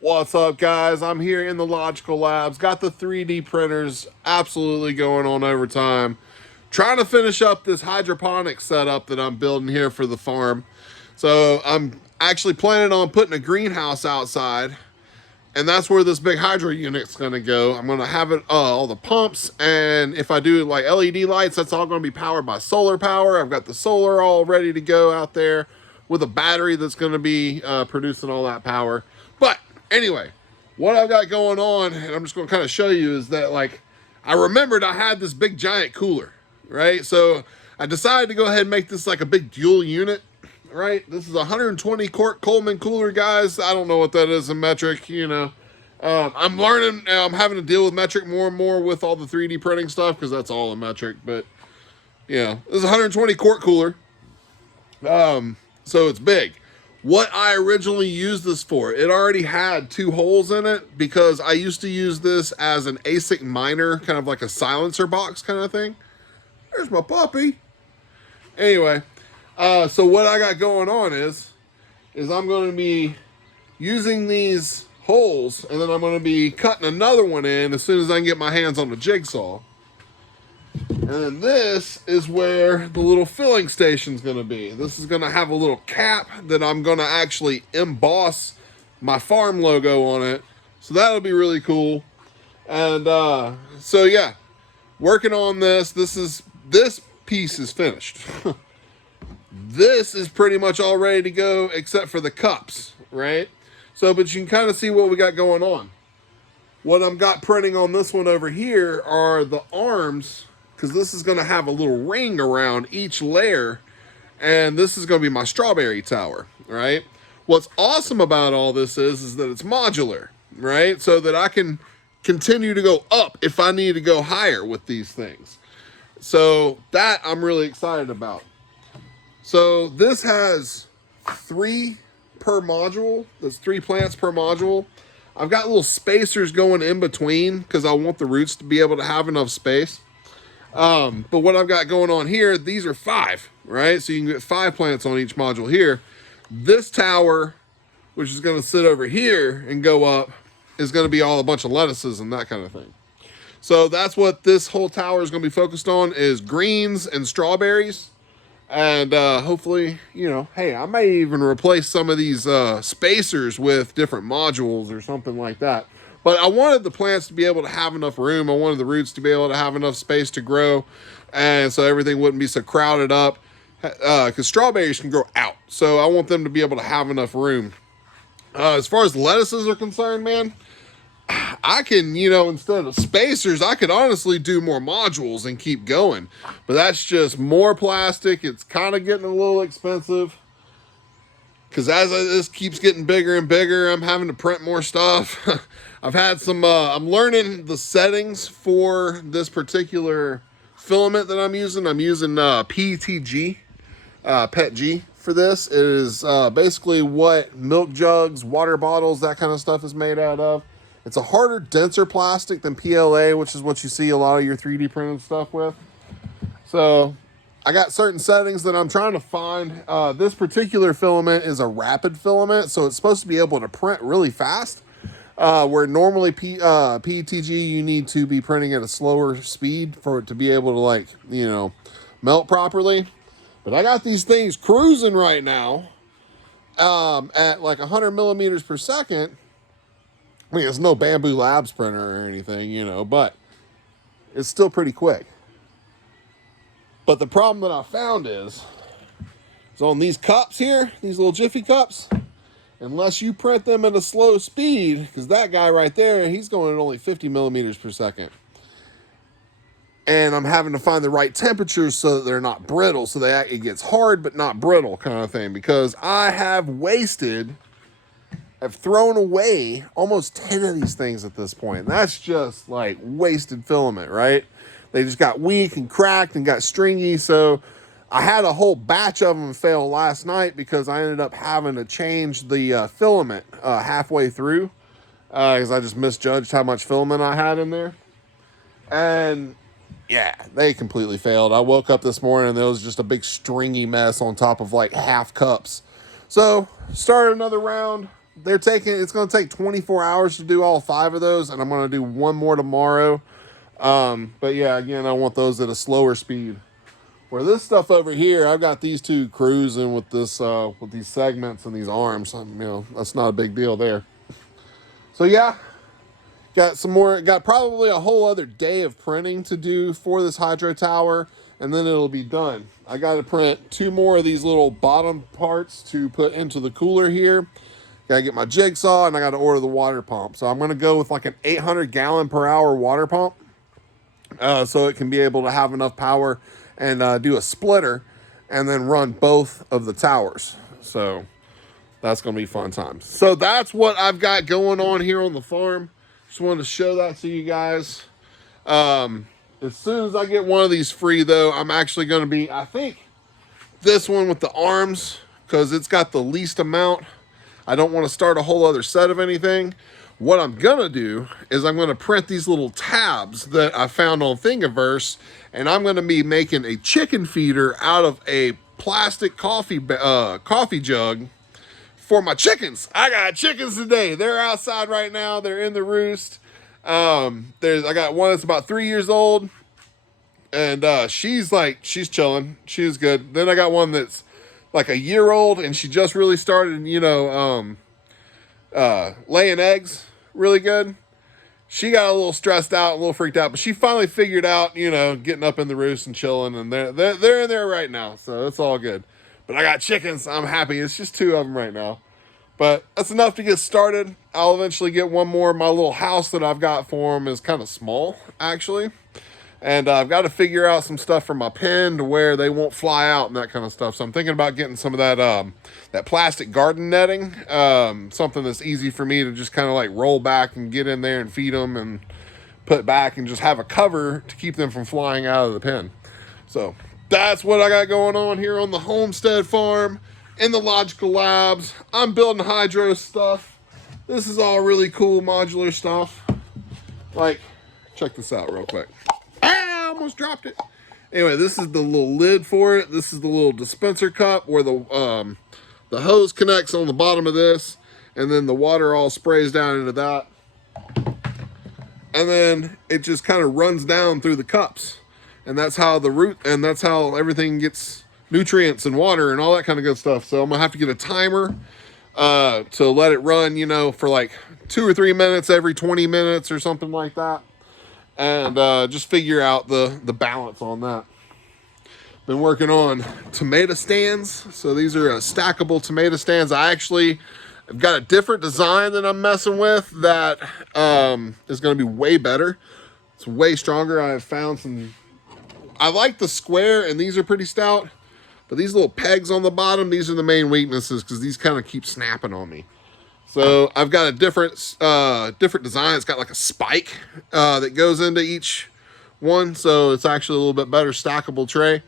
What's up, guys? I'm here in the Logical Labs. Got the 3D printers absolutely going on overtime. Trying to finish up this hydroponics setup that I'm building here for the farm. So I'm actually planning on putting a greenhouse outside, and that's where this big hydro unit's gonna go. I'm gonna have it all the pumps, and if I do like LED lights, that's all gonna be powered by solar power. I've got the solar all ready to go out there with a battery that's gonna be producing all that power. But anyway, what I've got going on, and I'm just gonna kind of show you, is that like I remembered I had this big giant cooler, right? So I decided to go ahead and make this like a big dual unit. Right, this is a 120 quart Coleman cooler, guys. I don't know what that is in metric, you know. I'm learning, I'm having to deal with metric more and more with all the 3D printing stuff because that's all in metric. But yeah, this is a 120 quart cooler, so it's big. What I originally used this for, it already had 2 holes in it because I used to use this as an ASIC miner, kind of like a silencer box kind of thing. There's my puppy. Anyway, so what I got going on is I'm going to be using these holes, and then I'm going to be cutting another one in as soon as I can get my hands on the jigsaw. And then this is where the little filling station is going to be. This is going to have a little cap that I'm going to actually emboss my farm logo on it. So that'll be really cool. And so yeah, working on this. This piece is finished. This is pretty much all ready to go except for the cups, right? So, but you can kind of see what we got going on. What I've got printing on this one over here are the arms, because this is going to have a little ring around each layer, and this is going to be my strawberry tower, right? What's awesome about all this is that it's modular, right? So that I can continue to go up if I need to go higher with these things. So that I'm really excited about. So this has 3 per module. There's 3 plants per module. I've got little spacers going in between because I want the roots to be able to have enough space. But what I've got going on here, these are 5, right? So you can get 5 plants on each module here. This tower, which is going to sit over here and go up, is going to be all a bunch of lettuces and that kind of thing. So that's what this whole tower is going to be focused on, is greens and strawberries. And hopefully, you know, hey, I may even replace some of these spacers with different modules or something like that. But I wanted the plants to be able to have enough room. I wanted the roots to be able to have enough space to grow. And so everything wouldn't be so crowded up. Because strawberries can grow out. So I want them to be able to have enough room. As far as lettuces are concerned, man, I can, you know, instead of spacers, I could honestly do more modules and keep going. But that's just more plastic. It's kind of getting a little expensive. Because as this keeps getting bigger and bigger, I'm having to print more stuff. I've had some, I'm learning the settings for this particular filament that I'm using. I'm using PETG, PETG for this. It is basically what milk jugs, water bottles, that kind of stuff is made out of. It's a harder, denser plastic than PLA, which is what you see a lot of your 3D printed stuff with. So I got certain settings that I'm trying to find. This particular filament is a rapid filament, so it's supposed to be able to print really fast. Where normally PETG, you need to be printing at a slower speed for it to be able to, like, you know, melt properly. But I got these things cruising right now at like 100 millimeters per second. I mean, it's no Bamboo Labs printer or anything, you know, but it's still pretty quick. But the problem that I found is on these cups here, these little Jiffy cups, unless you print them at a slow speed, because that guy right there, he's going at only 50 millimeters per second. And I'm having to find the right temperatures so that they're not brittle, so that it gets hard but not brittle kind of thing. Because I've thrown away almost 10 of these things at this point. That's just like wasted filament, right? They just got weak and cracked and got stringy. So I had a whole batch of them fail last night because I ended up having to change the filament halfway through because I just misjudged how much filament I had in there. And yeah, they completely failed. I woke up this morning and there was just a big stringy mess on top of like half cups. So started another round. it's going to take 24 hours to do all 5 of those, and I'm going to do 1 more tomorrow. But yeah, again, I want those at a slower speed. Where this stuff over here, I've got these 2 cruising with this, with these segments and these arms. You know, that's not a big deal there. So yeah, got some more, got probably a whole other day of printing to do for this hydro tower, and then it'll be done. I got to print 2 more of these little bottom parts to put into the cooler here. Got to get my jigsaw, and I got to order the water pump. So I'm going to go with like an 800 gallon per hour water pump, so it can be able to have enough power and do a splitter and then run both of the towers. So that's going to be fun times. So that's what I've got going on here on the farm. Just wanted to show that to you guys. As soon as I get one of these free, though, I'm actually going to be, I think, this one with the arms, because it's got the least amount. I don't want to start a whole other set of anything. What I'm going to do is I'm going to print these little tabs that I found on Thingiverse, and I'm going to be making a chicken feeder out of a plastic coffee jug for my chickens. I got chickens today. They're outside right now. They're in the roost. I got one that's about 3 years old, and she's chilling. She's good. Then I got one that's like a year old, and she just really started, you know, laying eggs really good. She got a little stressed out, a little freaked out, but she finally figured out, you know, getting up in the roost and chilling, and they're in there right now, so it's all good. But I got chickens. I'm happy. It's just 2 of them right now. But that's enough to get started. I'll eventually get one more. My little house that I've got for them is kind of small, actually. And I've got to figure out some stuff for my pen to where they won't fly out and that kind of stuff. So I'm thinking about getting some of that plastic garden netting, something that's easy for me to just kind of like roll back and get in there and feed them and put back and just have a cover to keep them from flying out of the pen. So that's what I got going on here on the homestead farm in the Logical Labs. I'm building hydro stuff. This is all really cool modular stuff. Like, check this out real quick. I almost dropped it. Anyway, this is the little lid for it. This is the little dispenser cup where the hose connects on the bottom of this, and then the water all sprays down into that. And then it just kind of runs down through the cups. And that's how that's how everything gets nutrients and water and all that kind of good stuff. So I'm gonna have to get a timer to let it run, you know, for like 2 or 3 minutes every 20 minutes or something like that. And just figure out the balance on that. Been working on tomato stands. So these are stackable tomato stands. I've got a different design that I'm messing with that is going to be way better. It's way stronger. I have found some. I like the square, and these are pretty stout. But these little pegs on the bottom, these are the main weaknesses because these kind of keep snapping on me. So I've got a different design. It's got like a spike that goes into each one. So it's actually a little bit better stackable tray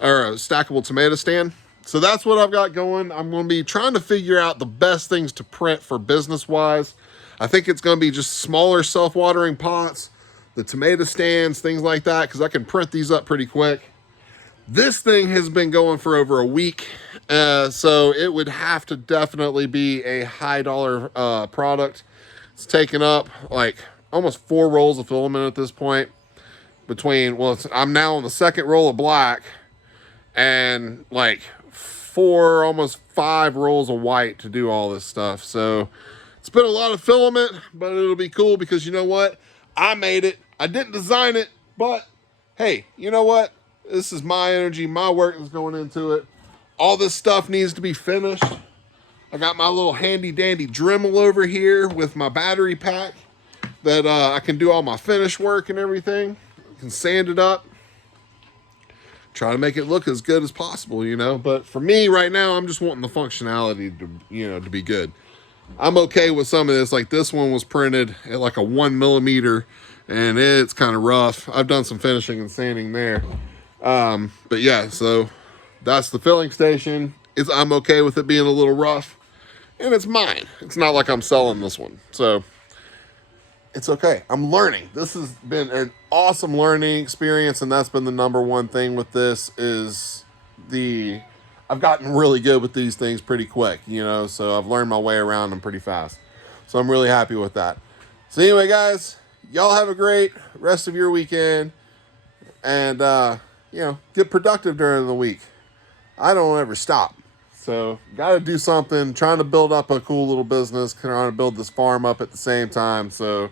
or a stackable tomato stand. So that's what I've got going. I'm going to be trying to figure out the best things to print for business wise. I think it's going to be just smaller self-watering pots, the tomato stands, things like that, because I can print these up pretty quick. This thing has been going for over a week, so it would have to definitely be a high dollar product. It's taken up like almost 4 rolls of filament at this point. I'm now on the 2nd roll of black and like 4, almost 5 rolls of white to do all this stuff. So it's been a lot of filament, but it'll be cool because you know what? I made it. I didn't design it, but hey, you know what? This is my energy, my work is going into it. All this stuff needs to be finished. I got my little handy dandy Dremel over here with my battery pack that I can do all my finish work and everything. I can sand it up. Try to make it look as good as possible, you know. But for me right now, I'm just wanting the functionality to be good. I'm okay with some of this. Like this one was printed at like a 1 millimeter and it's kind of rough. I've done some finishing and sanding there. But yeah, so that's the filling station. I'm okay with it being a little rough, and it's mine. It's not like I'm selling this one, so it's okay. I'm learning. This has been an awesome learning experience, and that's been the number one thing with this is I've gotten really good with these things pretty quick, you know, so I've learned my way around them pretty fast. So I'm really happy with that. So anyway, guys, y'all have a great rest of your weekend, and, you know, get productive during the week. I don't ever stop. So got to do something, trying to build up a cool little business, trying to build this farm up at the same time. So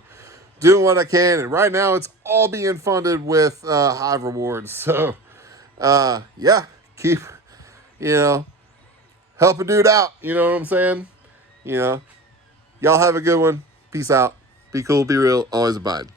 doing what I can. And right now it's all being funded with Hive rewards. So, yeah, keep, you know, help a dude out. You know what I'm saying? You know, y'all have a good one. Peace out. Be cool, be real, always abide.